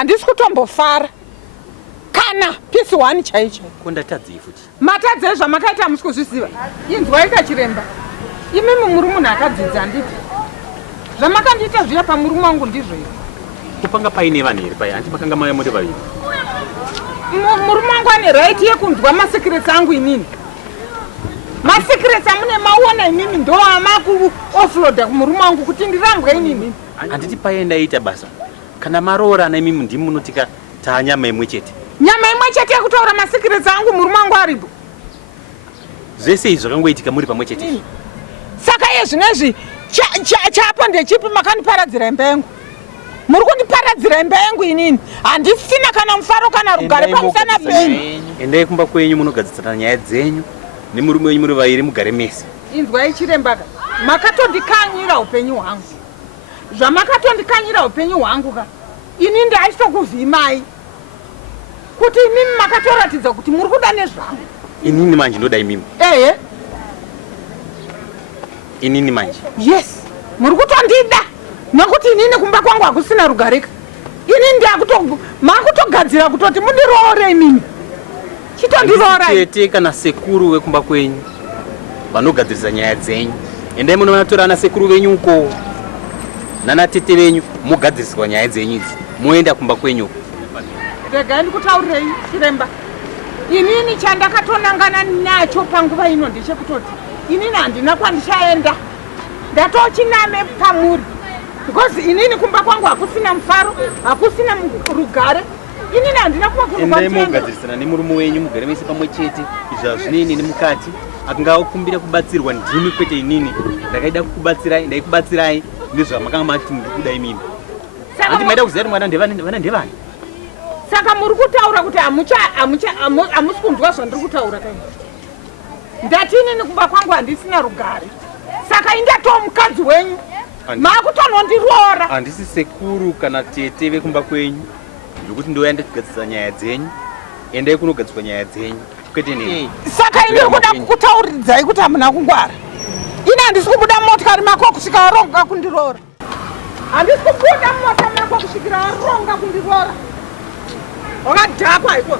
handisi kutombofara kana pisi 1 chaicho. Kondatadzei futi. Matadzei zvamakaita hamusi kuzviziva. Inzwaika Chiremba. Imimi muri munhu akadzidza nditi. Zvamakandiita zviya pamurume wangu ndizvo izvo. Kupanga paine vanhu here paya, hanti makanga maya muri vaviri. Murume wangu ane right yekunzwa maSecrets angu inini. maSecrets amune maona imimi ndo amaku offloada kumurume wangu kuti ndirambwe inini. Handiti paya ndaita basa. Kana maroora na imimi ndimi munotika tanyama imwe chete. Nyama imwe chete yekutaura maSecrets angu murume wangu aripo. Zvese izvo zvakangoitika muri pamwe chete. Saka iye zvinezvi chapo ndechipi makandiparadzira imba yangu. Muri kundiparadzira imba yangu inini. Handisina kana mufaro kana rugare pamusana penyu. Endai kumba kwenyu munogadzisana nyaya dzenyu. Nemurume wenyu muri vaviri mugare mese. Inzwai Chiremba, makatondikanyira upenyu hwangu. Zvamakatondikanyira upenyu hwangu ka. Ini ndaitokuvhimai. Kuti imimi makatoratidza kuti muri kuda nezvangu. Inini manje ndoda imimi. Ehe. Inini manje. Yes. Muri kutondida. Nokuti inini kumba kwangu hakusina rugarika. Inini makutogadzira kutoti mundiroore imimi. Chitondiroora. Chete kana sekuru wekumba kwenyu. Vanogadzirisa nyaya dzenyu. Endai munotora ana sekuru venyu uko. Nana tete venyu mugadziriswa nyaya dzenyu idzi. Moenda kumba kwenyu. Rega ndikutaurirei Chiremba. Inini chandakatonangana nacho panguva ino ndechekutoti inini handina kwandichaenda. Ndatochiname pamuri. Because inini kumba kwangu hakusina mufaro, hakusina rugare. Inini handina kuva kurugare. Endai mugadzirisana nemurume wenyu mugare mese pamwe chete. Izvo zvinini nemukati. Akangakumbira kubatsirwa ndimi kwete inini. Ndakaida kukubatsirai, ndaikubatsirai. Ndizvo makanga mati muri kuda imimi. Handi maida kuziva kuti mwana ndevani. Saka muri kutaura kuti hamusi kunzwa zvandiri kutaura kai. Ndati inini kumba kwangu handisina rugare. Saka indatoa mukadzi wenyu. Makutonondiroora. Handisi sekuru kana tete vekumba kwenyu. Ndokuti ndoenda kugadzisa nyaya dzenyu. Endai kunogadziswa nyaya dzenyu. Kwete nini. Saka indiri kuda kukutauridzai kuti hamuna kungwara. Ini handisi kubuda motikari mako kusvika waronga kundiroora. Handisi kubuda mota mako kusvikira waronga kundiroora. Wakadhakwa iko.